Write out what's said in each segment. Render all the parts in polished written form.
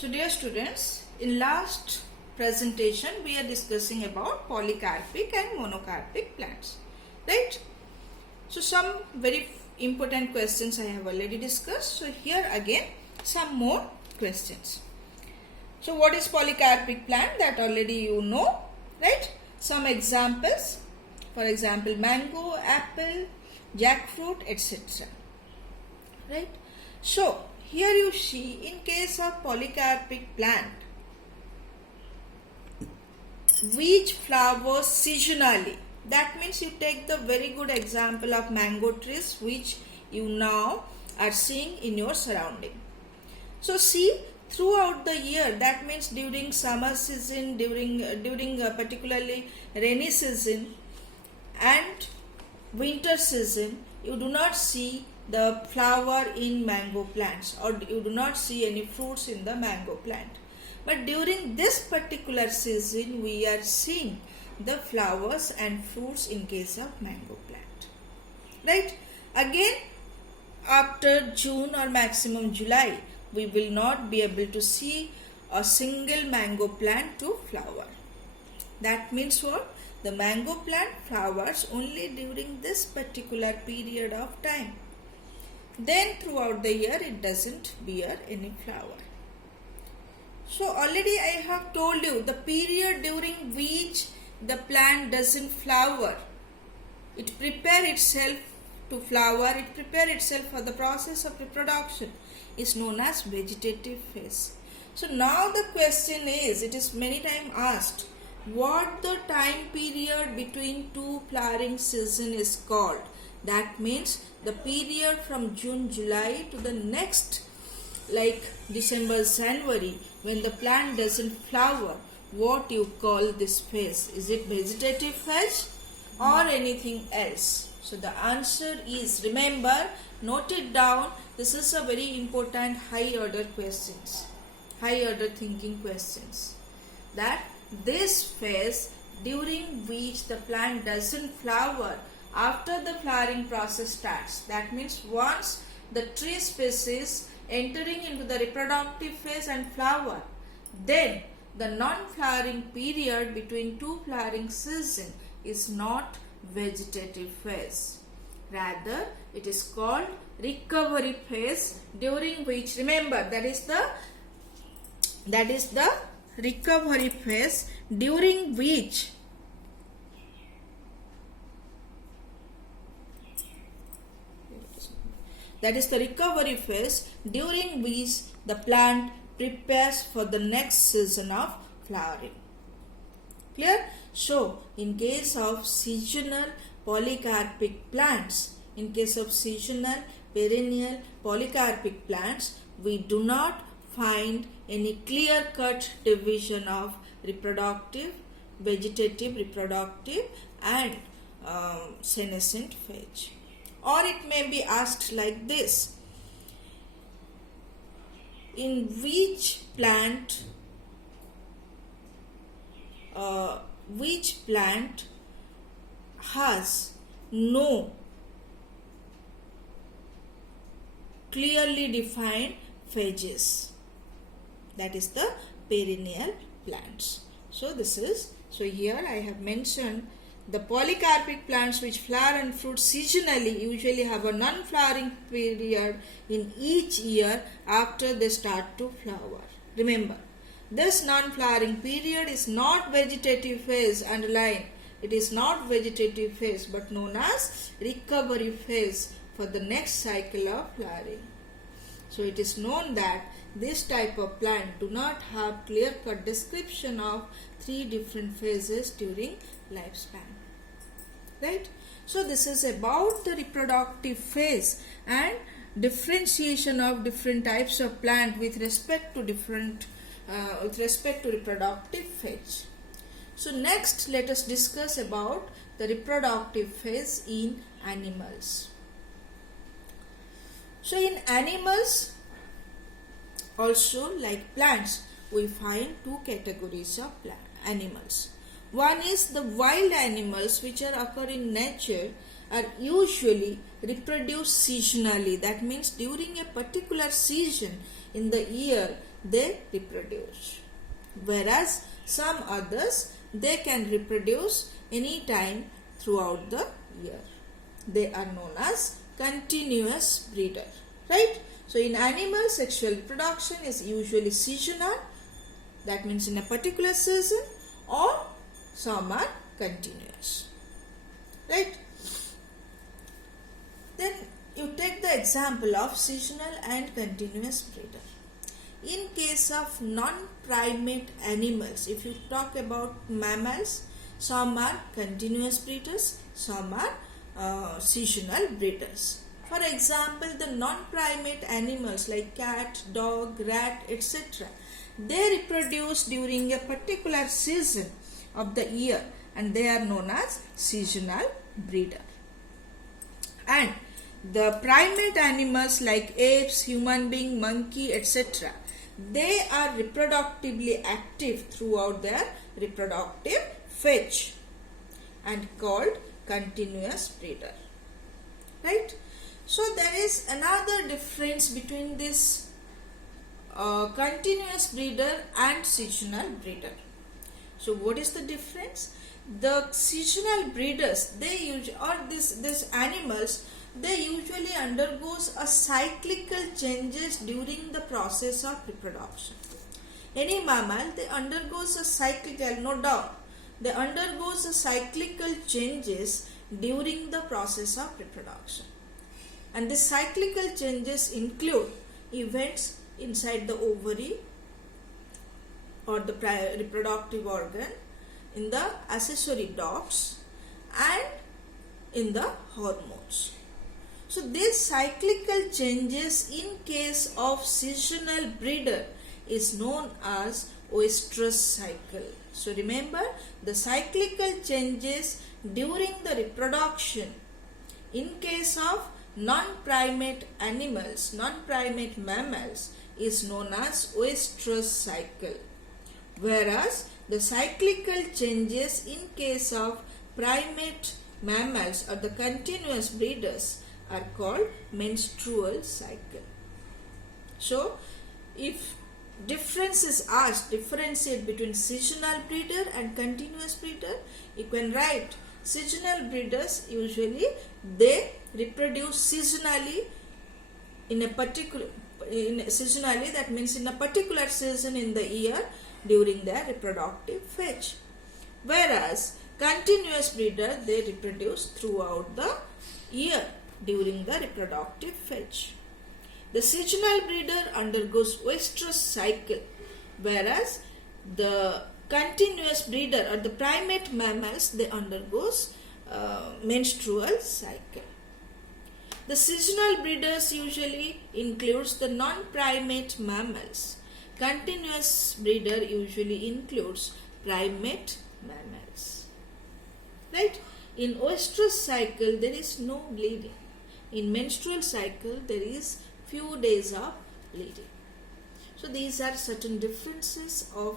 So dear students, in last presentation we are discussing about polycarpic and monocarpic plants, right? So some very important questions I have already discussed. So here again some more questions. So what is polycarpic plant? That already you know, right? Some examples, for example mango, apple, jackfruit, etc. Right? So here you see, in case of polycarpic plant, which flowers seasonally. That means you take the very good example of mango trees which you now are seeing in your surrounding. So see, throughout the year, that means during summer season, during particularly rainy season and winter season, you do not see the flower in mango plants, or you do not see any fruits in the mango plant. But during this particular season, we are seeing the flowers and fruits in case of mango plant. Right? Again, after June or maximum July, we will not be able to see a single mango plant to flower. That means what? The mango plant flowers only during this particular period of time. Then throughout the year it doesn't bear any flower. So already I have told you the period during which the plant doesn't flower, it prepare itself to flower, it prepare itself for the process of reproduction, is known as vegetative phase. So now the question is, it is many times asked, what the time period between two flowering season is called? That means the period from June, July to the next, like December, January, when the plant doesn't flower, what you call this phase? Is it vegetative phase or anything else? So the answer is, remember, note it down, this is a very important high order questions, high order thinking questions, that this phase during which the plant doesn't flower after the flowering process starts. That means once the tree species entering into the reproductive phase and flower, then the non-flowering period between two flowering season is not vegetative phase. Rather, it is called recovery phase, during which, remember, that is the recovery phase during which the plant prepares for the next season of flowering. Clear? So, in case of seasonal polycarpic plants, in case of seasonal perennial polycarpic plants, we do not find any clear-cut division of reproductive, vegetative, reproductive and senescent phase. Or it may be asked like this, in which plant has no clearly defined phases? That is the perennial plants. So here I have mentioned the polycarpic plants which flower and fruit seasonally usually have a non-flowering period in each year after they start to flower. Remember, this non-flowering period is not vegetative phase, underline, it is not vegetative phase but known as recovery phase for the next cycle of flowering. So it is known that this type of plant do not have clear-cut description of three different phases during lifespan. Right? So this is about the reproductive phase and differentiation of different types of plant with respect to reproductive phase. So next let us discuss about the reproductive phase in animals. So in animals also, like plants, we find two categories of animals. One is the wild animals which are occur in nature are usually reproduced seasonally. That means during a particular season in the year they reproduce. Whereas some others, they can reproduce any time throughout the year. They are known as continuous breeder, right? So in animals, sexual reproduction is usually seasonal, that means in a particular season, or some are continuous, right? Then you take the example of seasonal and continuous breeder. In case of non-primate animals, if you talk about mammals, some are continuous breeders, some are seasonal breeders. For example, the non-primate animals like cat, dog, rat, etc., they reproduce during a particular season of the year and they are known as seasonal breeder. And the primate animals like apes, human being, monkey, etc., they are reproductively active throughout their reproductive phase and called continuous breeder, right? So there is another difference between this continuous breeder and seasonal breeder. So what is the difference? The seasonal breeders, these animals, they usually undergoes a cyclical changes during the process of reproduction. Any mammal, they undergoes a cyclical, no doubt, they undergoes a cyclical changes during the process of reproduction. And the cyclical changes include events inside the ovary or the reproductive organ, in the accessory ducts, and in the hormones. So these cyclical changes in case of seasonal breeder is known as oestrus cycle. So remember, the cyclical changes during the reproduction in case of non-primate animals, non-primate mammals, is known as oestrus cycle. Whereas the cyclical changes in case of primate mammals or the continuous breeders are called menstrual cycle. So if difference is asked, differentiate between seasonal breeder and continuous breeder, you can write seasonal breeders usually they reproduce seasonally seasonally, that means in a particular season in the year during their reproductive phase. Whereas continuous breeder, they reproduce throughout the year during the reproductive phase. The seasonal breeder undergoes oestrus cycle, whereas the continuous breeder or the primate mammals, they undergoes menstrual cycle. The seasonal breeders usually includes the non-primate mammals. Continuous breeder usually includes primate mammals. Right? In oestrus cycle, there is no bleeding. In menstrual cycle, there is few days of bleeding. So these are certain differences of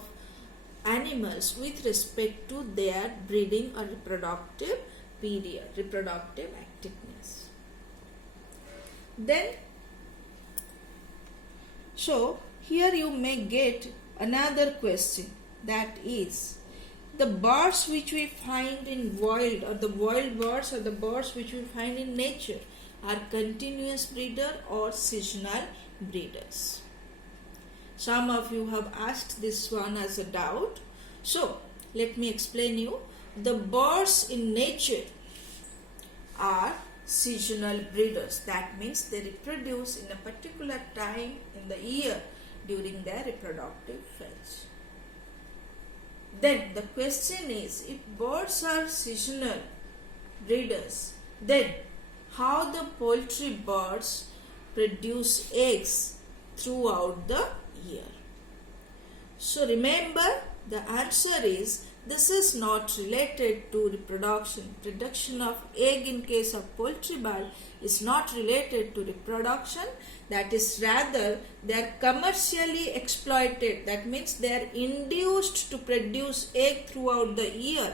animals with respect to their breeding or reproductive period, reproductive activeness. Then, so here you may get another question, that is, the birds which we find in wild, or the wild birds or the birds which we find in nature, are continuous breeder or seasonal breeders. Some of you have asked this one as a doubt. So let me explain you. The birds in nature are seasonal breeders. That means they reproduce in a particular time in the year during their reproductive phase. Then the question is, if birds are seasonal breeders, then how the poultry birds produce eggs throughout the year? So remember, the answer is this is not related to reproduction. Production of egg in case of poultry bird is not related to reproduction. That is rather they are commercially exploited. That means they are induced to produce egg throughout the year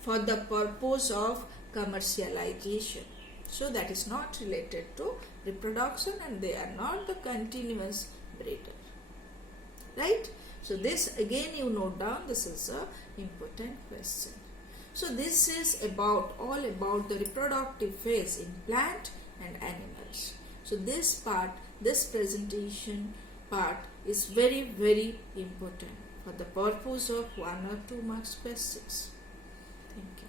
for the purpose of commercialization. So that is not related to reproduction and they are not the continuous breeder. right? So this again you note down, this is a important question. So this is all about the reproductive phase in plant and animals. So this presentation part is very, very important for the purpose of 1 or 2 marks questions. Thank you.